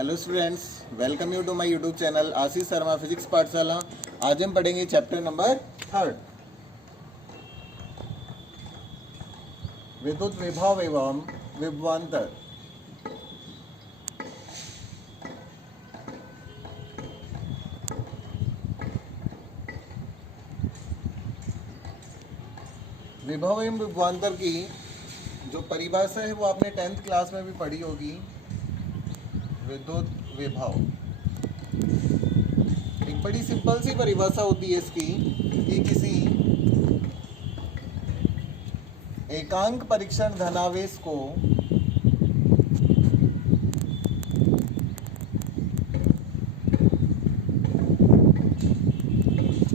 Hello students, welcome you to my YouTube channel Ashish Sharma Physics Pathshala. आज हम पढ़ेंगे चैप्टर नंबर 3 विद्युत विभव एवं विभवांतर। विभव एवं विभवांतर की जो परिभाषा है वो आपने 10th क्लास में भी पढ़ी होगी। विद्युत विभव एक बड़ी सिंपल सी परिभाषा होती है इसकी कि किसी एकांक परीक्षण धनावेश को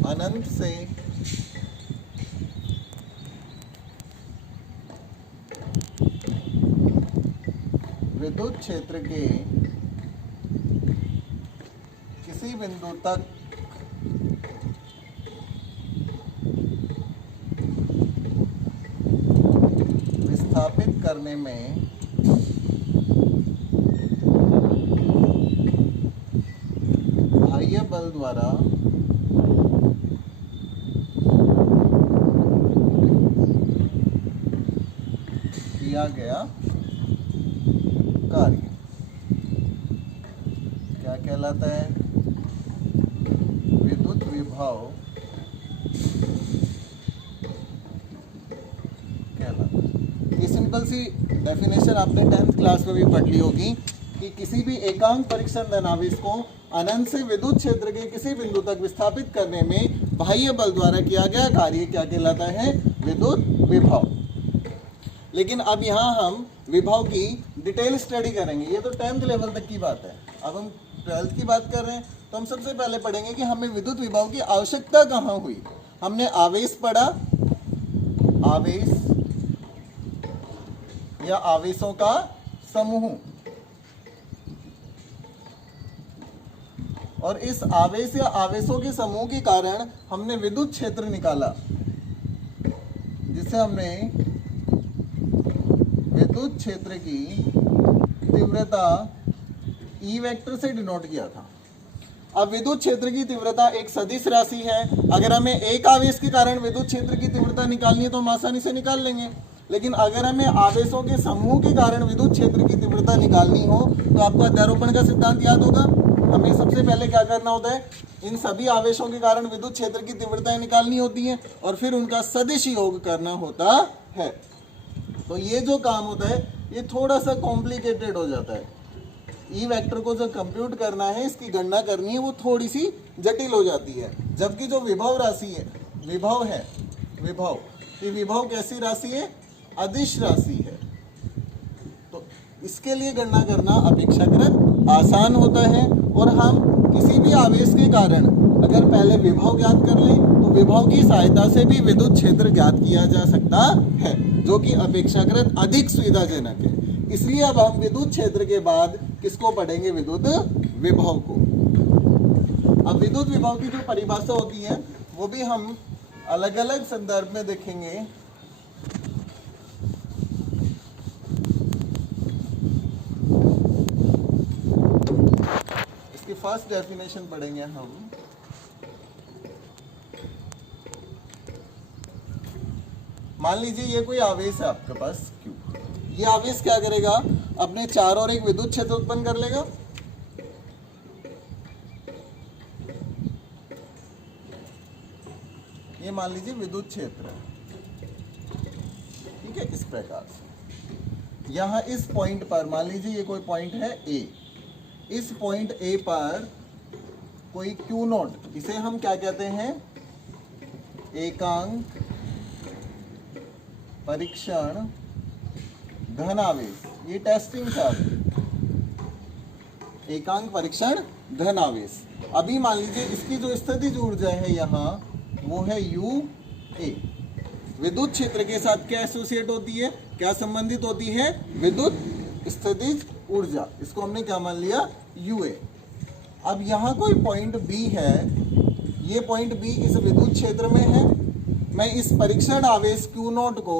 अनंत से विद्युत क्षेत्र के किसी बिंदु तक विस्थापित करने में बाह्य बल द्वारा किया गया कार्य क्या कहलाता है? विद्युत विभव कहलाता है। ये सिंपल सी डेफिनेशन आपने 10th क्लास में भी पढ़ ली होगी कि किसी भी एकांक परीक्षण धनावेश को अनंत से विद्युत क्षेत्र के किसी बिंदु तक विस्थापित करने में बाह्य बल द्वारा किया गया कार्य क्या कहलाता है? विद्युत विभव। लेकिन अब यहाँ हम विभव की डिटेल स्टडी करेंगे। ये तो 10th लेवल तक की बात है। अब हम 12th की बात कर रहे हैं तो हम सबसे पहले पढ़ेंगे कि हमें विद्युत विभव की आवश्यकता कहाँ हुई। हमने आवेश पढ़ा, आवेश या आवेशों का समूह, और इस आवेश या आवेशों के समूह के कारण हमने विद्युत क्षेत्र निकाला, जिसे हमने विद्युत क्षेत्र की तीव्रता ई वेक्टर से डिनोट किया था। अब विद्युत क्षेत्र की तीव्रता एक सदिश राशि है। अगर हमें एक आवेश के कारण विद्युत क्षेत्र की तीव्रता निकालनी है तो हम आसानी से निकाल लेंगे, लेकिन अगर हमें आवेशों के समूह के कारण विद्युत क्षेत्र की तीव्रता निकालनी हो तो आपको अध्यारोपण का सिद्धांत याद होगा। हमें सबसे पहले क्या करना होता है? इन सभी आवेशों के कारण विद्युत क्षेत्र की तीव्रताएं निकालनी होती हैं और फिर उनका सदिश योग करना होता है। तो ये जो काम होता है ये थोड़ा सा कॉम्प्लिकेटेड हो जाता है। ई वेक्टर को जो कंप्यूट करना है, इसकी गणना करनी है, वो थोड़ी सी जटिल हो जाती है। जबकि जो विभव राशि है, विभव ये विभव कैसी राशि है? अदिश राशि है। तो इसके लिए गणना करना अपेक्षाकृत आसान होता है। और हम किसी भी आवेश के कारण अगर पहले विभव ज्ञात कर लें तो विभव की सहायता से भी विद्युत क्षेत्र ज्ञात किया जा सकता है, जो कि अपेक्षाकृत अधिक सुविधाजनक है। इसलिए अब हम विद्युत क्षेत्र के बाद किसको पढ़ेंगे? विद्युत विभव को। अब विद्युत विभव की जो परिभाषा होती है वो भी हम अलग अलग संदर्भ में देखेंगे। इसकी फर्स्ट डेफिनेशन पढ़ेंगे हम। मान लीजिए ये कोई आवेश है आपके पास Q। ये आवेश क्या करेगा? अपने चारों ओर एक विद्युत क्षेत्र उत्पन्न कर लेगा। ये मान लीजिए विद्युत क्षेत्र है, ठीक है। इस प्रकार से यहां इस पॉइंट पर मान लीजिए ये कोई पॉइंट है A। इस पॉइंट A पर कोई Q नोट, इसे हम क्या कहते हैं? एकांक परीक्षण धनावेश। ये टेस्टिंग चार्ज, एकांक परीक्षण धनावेश। अभी मान लीजिए इसकी जो स्थितिज ऊर्जा है यहाँ वो है UA। विद्युत क्षेत्र के साथ क्या एसोसिएट होती है, क्या संबंधित होती है? विद्युत स्थितिज ऊर्जा। इसको हमने क्या मान लिया? UA। अब यहाँ कोई पॉइंट B है, ये पॉइंट B इस विद्युत क्षेत्र में है। मैं इस परीक्षण आवेश Q नोट को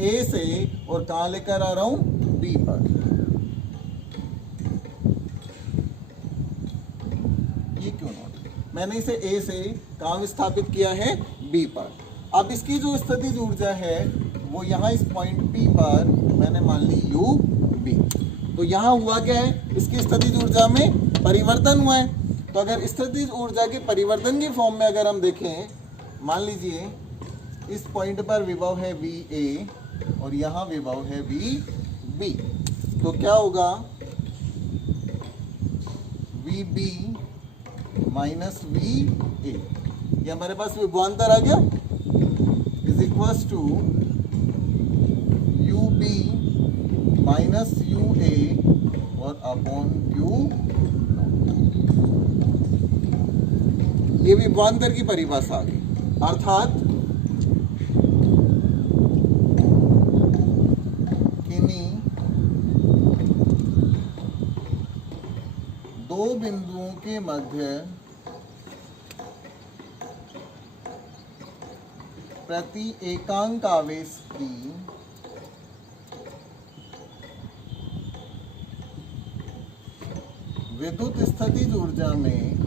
A से और कहाँ लेकर आ रहा हूँ? B पर। मैंने इसे ए से कहाँ विस्थापित किया है, बी पर। अब इसकी जो स्थितिज ऊर्जा है वो यहाँ इस पॉइंट पी पर मैंने मान ली यू बी। तो यहाँ हुआ क्या है, इसकी स्थितिज ऊर्जा में परिवर्तन हुआ है। तो अगर स्थितिज ऊर्जा के परिवर्तन की फॉर्म में अगर हम देखें, मान लीजिए इस पॉइंट पर विभव है वी ए और यहाँ विभव है वी बी, तो क्या होगा, V B minus V A, ये हमारे पास विभवांतर आ गया, is equals to U B minus U A और अपॉन क्यू। ये विभवांतर की परिभाषा आ गई, अर्थात किन्हीं दो बिंदुओं के मध्य प्रति एकांक आवेश की विद्युत स्थितिज ऊर्जा में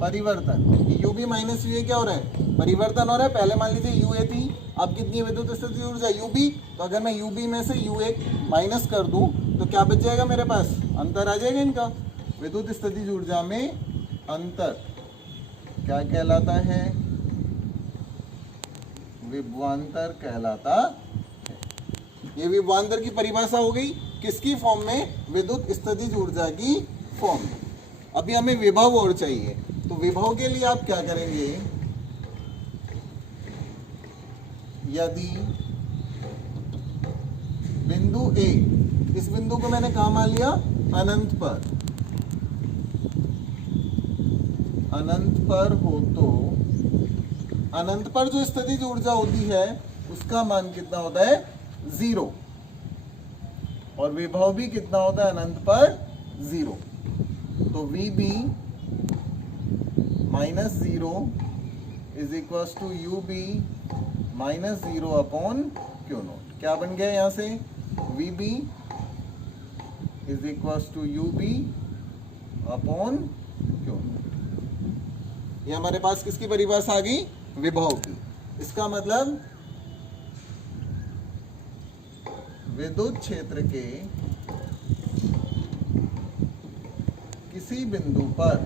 परिवर्तन, यू बी माइनस यू ए क्या हो रहा है, परिवर्तन हो रहा है। पहले मान लीजिए यू ए थी, अब कितनी है विद्युत स्थितिज ऊर्जा, यू बी। तो अगर मैं यू बी में से यू ए माइनस कर दूं तो क्या बच जाएगा मेरे पास, अंतर आ जाएगा इनका। विद्युत स्थितिज ऊर्जा में अंतर क्या कहलाता है, विभवांतर कहलाता है। ये विभवांतर की परिभाषा हो गई, किसकी फॉर्म में, विद्युत स्थितिज ऊर्जा की फॉर्म में। अभी हमें विभव और चाहिए, तो विभव के लिए आप क्या करेंगे, यदि बिंदु ए, इस बिंदु को मैंने कहा मान लिया, अनंत पर, अनंत पर हो तो अनंत पर जो स्थितिज ऊर्जा होती है उसका मान कितना होता है, 0, और विभव भी कितना होता है अनंत पर, 0। तो V B minus 0 is equals to U B minus 0 upon Q naught. क्या बन गया यहाँ से, V B is equals to U B upon Q naught. ये हमारे पास किसकी परिभाषा आ गई, विभव की। इसका मतलब विद्युत क्षेत्र के किसी बिंदु पर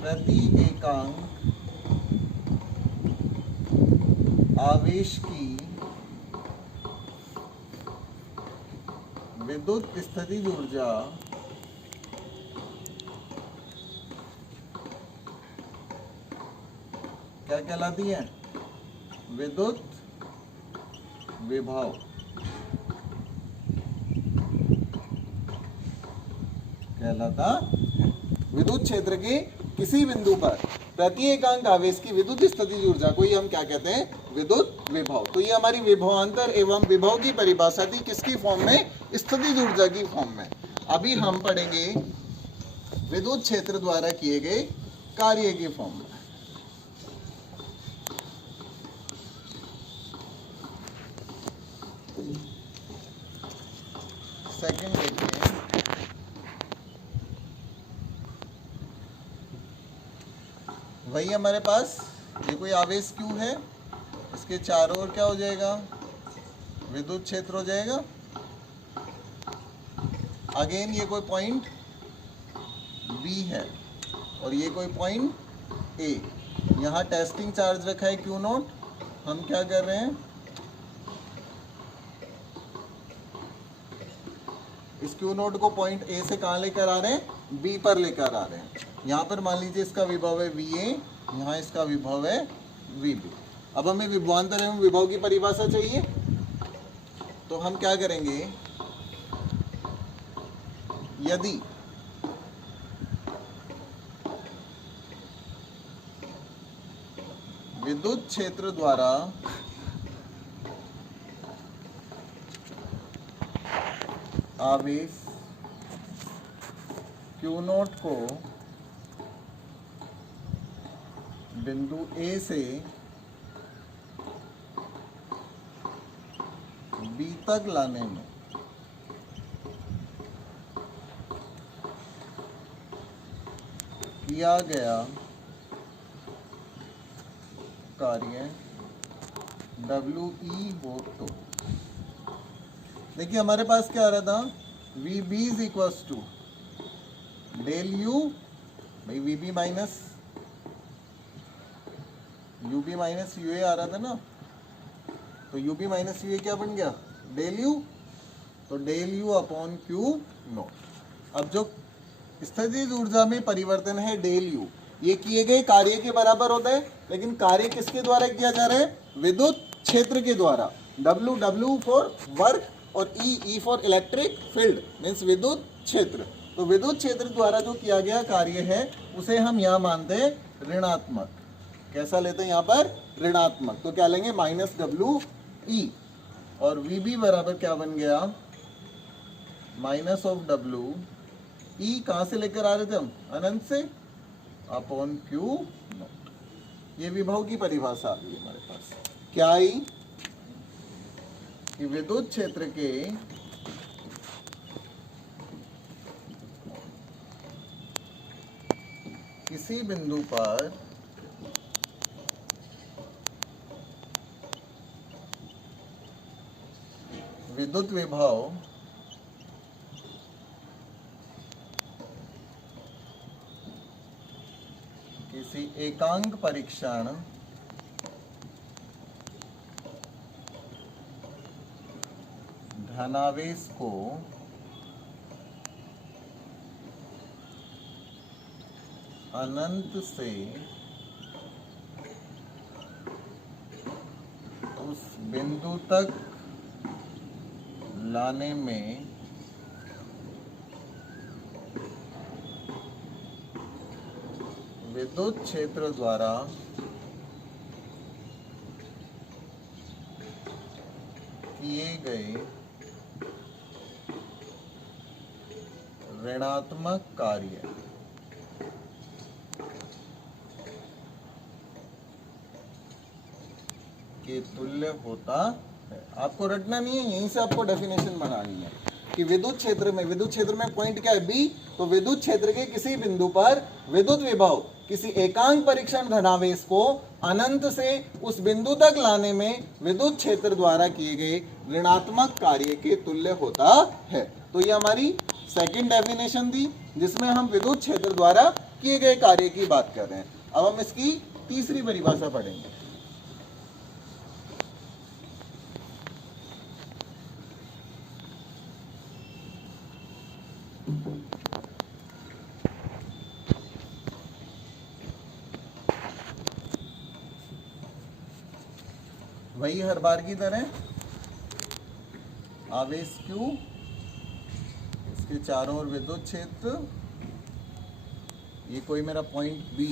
प्रति एकांक आवेश की विद्युत स्थितिज ऊर्जा क्या कहलाती है, विद्युत विभव कहलाता। विद्युत क्षेत्र के किसी बिंदु पर प्रति एकांक आवेश की विद्युत स्थितिज ऊर्जा को ही हम क्या कहते हैं, विद्युत विभव। तो ये हमारी विभवांतर एवं विभव की परिभाषा थी, किसकी फॉर्म में, स्थितिज ऊर्जा की फॉर्म में। अभी हम पढ़ेंगे विद्युत क्षेत्र द्वारा किए गए कार्य की फॉर्म में। सेकंड देखिए, वही हमारे पास ये कोई आवेश क्यू है, इसके चारों ओर क्या हो जाएगा, विद्युत क्षेत्र हो जाएगा। अगेन ये कोई पॉइंट बी है और ये कोई पॉइंट ए, यहाँ टेस्टिंग चार्ज रखा है क्यू नॉट। हम क्या कर रहे हैं, इस क्यू नोट को पॉइंट ए से कहाँ लेकर आ रहे हैं, बी पर लेकर आ रहे हैं। यहाँ पर मान लीजिए इसका विभव है वी ए, यहाँ इसका विभव है वी बी। अब हमें विभवांतर एवं विभव की परिभाषा चाहिए, तो हम क्या करेंगे, यदि विद्युत क्षेत्र द्वारा आवेश क्यू नोट को बिंदु ए से तक लाने में किया गया कार्य WE हो तो देखिए हमारे पास क्या आ रहा था, VB is equals to del U भाई VB minus UB minus UA आ रहा था ना, तो UB माइनस UA क्या बन गया, डेल यू, तो del U upon Q naught. अब जो स्थितिज ऊर्जा में परिवर्तन है डेल यू, ये किए गए कार्य के बराबर होता है, लेकिन कार्य किसके द्वारा किया जा रहा है, विद्युत क्षेत्र के द्वारा। W फॉर वर्क और E for electric field means विद्युत क्षेत्र। तो विद्युत क्षेत्र द्वारा जो किया गया कार्य है उसे हम यहाँ मानते हैं ऋणात्मक। कैसा लेते हैं यहाँ पर, ऋणात्मक। तो क्या लेंगे, माइनस WE, और VB बराबर क्या बन गया, माइनस ऑफ WE कहाँ से लेकर आ रहे थे हम, अनंत से, अपॉन क्यू नॉट। ये विभव की परिभाषा आ गई हमारे पास। क्या आई कि विद्युत क्षेत्र के किसी बिंदु पर विद्युत विभव किसी एकांक परीक्षण धनावेश को अनंत से उस बिंदु तक लाने में विद्युत क्षेत्र द्वारा किए गए ऋणात्मक कार्य के तुल्य होता है। आपको रटना नहीं है, यहीं से आपको डेफिनेशन बनानी है कि विद्युत क्षेत्र में पॉइंट क्या है, B, तो विद्युत क्षेत्र के किसी बिंदु पर विद्युत विभव किसी एकांक परीक्षण धनावेश को अनंत से उस बिंदु तक लाने में विद्युत क्षेत्र द्वारा किए गए ऋणात्मक कार्य के तुल्य होता है। तो ये हमारी सेकंड डेफिनेशन थी जिसमें हम विद्युत क्षेत्र द्वारा किए गए कार्य की बात कर रहे हैं। अब हम इसकी तीसरी परिभाषा पढ़ेंगे। वही हर बार की तरह आवेश Q, इसके चारों ओर विद्युत क्षेत्र, ये कोई मेरा पॉइंट B,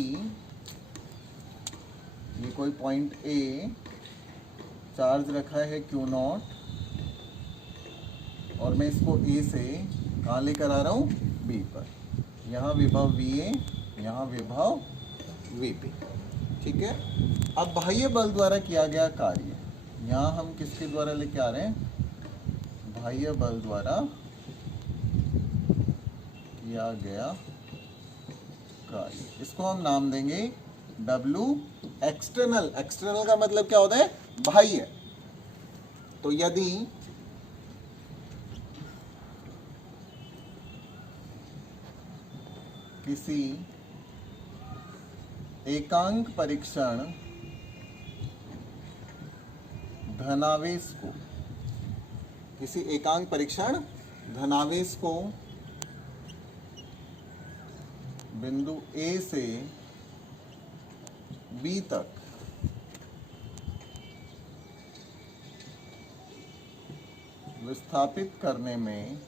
ये कोई पॉइंट A, चार्ज रखा है Q0 और मैं इसको A से कहाँ लेकर आ रहा हूँ, B पर। यहाँ विभव VA, यहाँ विभव VB, ठीक है। अब बाह्य बल द्वारा किया गया कार्य, यहाँ हम किसके द्वारा लेके आ रहे हैं, बाह्य बल द्वारा किया गया कार्य, इसको हम नाम देंगे W एक्सटर्नल। एक्सटर्नल का मतलब क्या होता है, बाह्य। तो यदि किसी एकांक परीक्षण धनावेश को, किसी एकांक परीक्षण धनावेश को बिंदु A से B तक विस्थापित करने में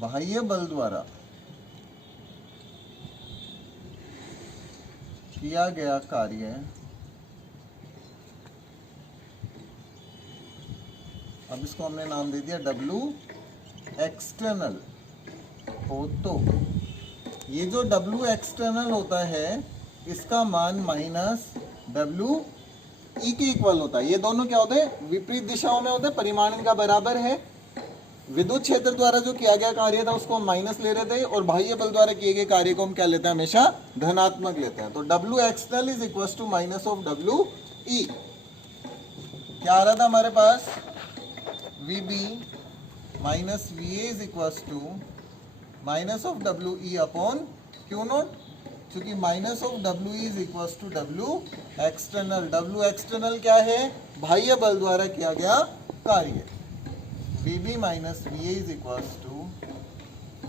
बाह्य बल द्वारा किया गया कार्य अब इसको हमने नाम दे दिया W एक्सटर्नल हो तो ये जो W एक्सटर्नल होता है इसका मान माइनस W ई के इक्वल होता है। ये दोनों क्या होते हैं, विपरीत दिशाओं में होते हैं, परिमाण इनका बराबर है। विद्युत क्षेत्र द्वारा जो किया गया कार्य था उसको हम माइनस ले रहे थे, और बाह्य बल द्वारा किए गए कार्य को हम क्या लेते हैं, हमेशा धनात्मक लेते हैं। तो W external is equal to minus of W E. क्या आ रहा था हमारे पास, V B minus V A is equal to minus of W E upon Q naught, क्योंकि minus of W is equal to W external. W external क्या है, बाह्य बल द्वारा किया गया कार्य। V B minus V A is equal to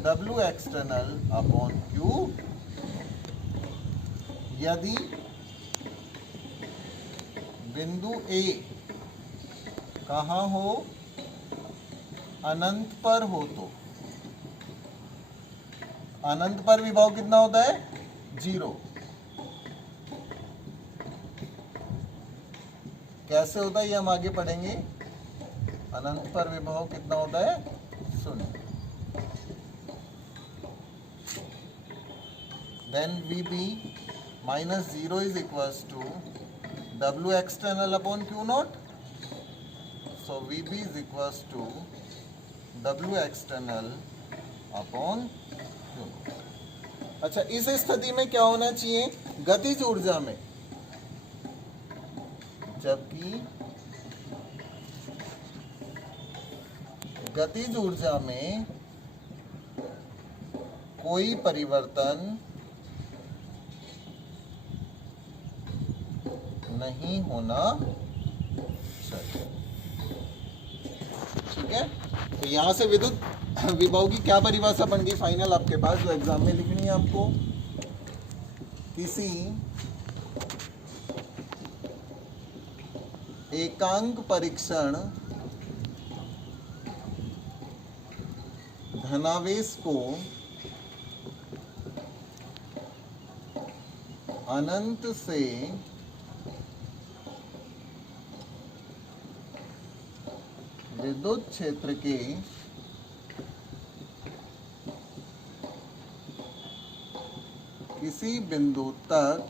W external upon Q. यदि बिंदु ए कहाँ हो, अनंत पर हो, तो अनंत पर विभव कितना होता है, 0। कैसे होता है ये हम आगे पढ़ेंगे। अनंत पर विभव कितना होता है, 0। Then V B minus 0 is equal to W external upon Q naught. So V B is equal to W external upon Q naught. अच्छा, इस स्थिति में क्या होना चाहिए, गतिज ऊर्जा में, जबकि गतिज ऊर्जा में कोई परिवर्तन नहीं होना चाहिए। ठीक है, तो यहां से विद्युत विभव की क्या परिभाषा बन गई फाइनल आपके पास, जो एग्जाम में लिखनी है आपको। किसी एकांक परीक्षण धनावेश को अनंत से विद्युत क्षेत्र के किसी बिंदु तक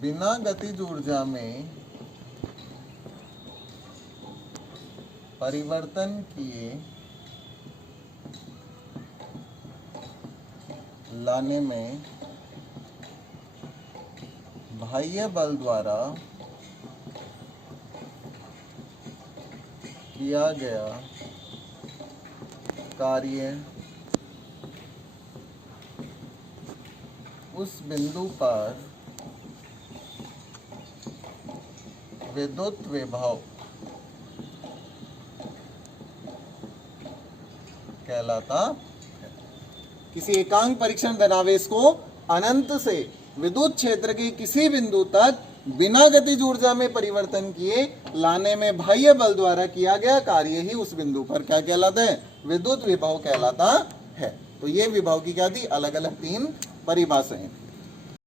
बिना गतिज ऊर्जा में परिवर्तन किए लाने में बाह्य बल द्वारा किया गया कार्य उस बिंदु पर विद्युत विभव कहलाता है। किसी एकांक परीक्षण धनावेश को अनंत से विद्युत क्षेत्र के किसी बिंदु तक बिना गतिज ऊर्जा में परिवर्तन किए लाने में बाह्य बल द्वारा किया गया कार्य ही उस बिंदु पर क्या कहलाता है, विद्युत विभव कहलाता है। तो ये विभव की क्या थी, अलग अलग 3 परिभाषाएं।